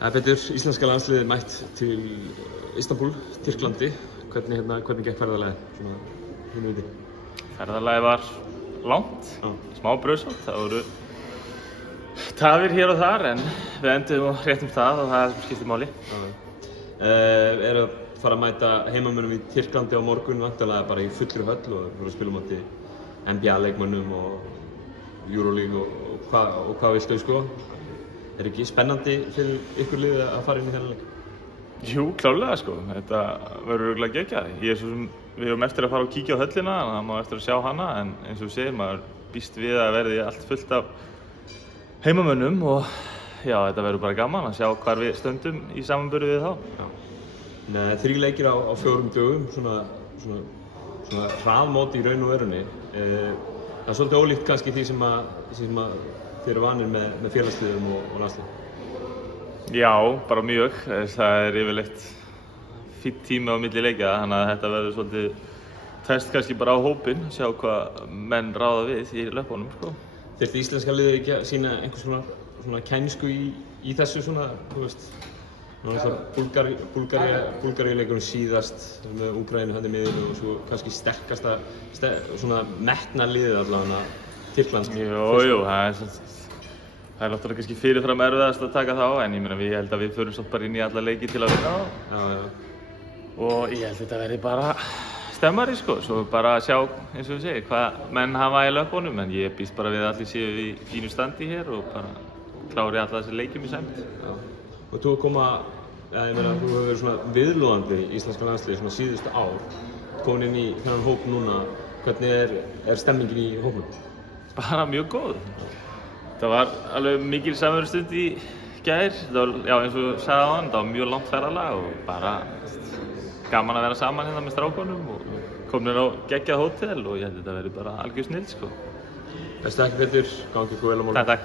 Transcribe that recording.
Petur, íslenska landsliðið mætt til Istanbul, Tyrklandi. Hvernig gekk ferðalagið? Svona þínu viti? Ferðalagið var langt, smá bröðsótt. Það voru tafir hér og þar en við endum á réttum stað og það skiptir máli. Að fara að mæta heimamönnum í Tyrklandi á morgun, væntanlega bara í fullri höll og voru að spila á móti NBA-leikmönnum og Euroleague og hvað veistu sko? Ekki spennandi fyrir ykkur liðið að fara inn í þennan leik? Jú, klárlega sko. Þetta verður örugglega geggjað. Við höfum eftir að fara og kíkja á höllina, þannig að það má eftir að sjá hana, en eins og þú segir, maður býst við að verði allt fullt af heimamönnum og já, þetta verður bara gaman að sjá hvar við stöndum í samanburði við þá. Já. 3 leikir á 4 dögum, svona hraðmót í raun og verunni. Það er svolítið ólíkt kannski því sem að þið eru vanir með félagsliðum og landsliðum. Já, bara mjög. Það er yfirleitt fínn tími á milli leikja, þannig að þetta verður svolítið test kannski bara á hópinn, sjá hvað menn ráða við í löpunum sko. Þyrfti íslenska liðið ekki að sýna einhvers svona kænsku í þessu svona, þú veist? Búlgaríuleikurinn síðast með Úkraínu í miðjunni og svo kannski sterkasta svona metna liðið allavega Tyrklands. Jú, það er náttúrulega kannski fyrirfram erfiðast að taka þá en ég held að við förum svolítið bara inn í alla leiki til að vinna þá. Já. Og ég held að þetta verði bara stemmari sko, svo bara að sjá eins og við segir hvað menn hafa í löpunum en ég býst bara við að allir séu í fínu standi hér og bara klári alla þessi leikjum í sæmd. Og þú þú hefur verið svona viðloðandi í íslenska landsliði svona síðustu ár, komin inn í þennan hóp núna, hvernig er stemmingin í hópnum? Bara mjög góð. Það var alveg mikil samverustund í gær, eins og sagði á hann, það var mjög langt ferðalag og bara gaman að vera saman hérna með strákunum og komin á geggjað hótel og ég held að þetta verði bara algjör snill sko. Bestu þakkir Petur, gangi ykkur vel á morgun. Takk.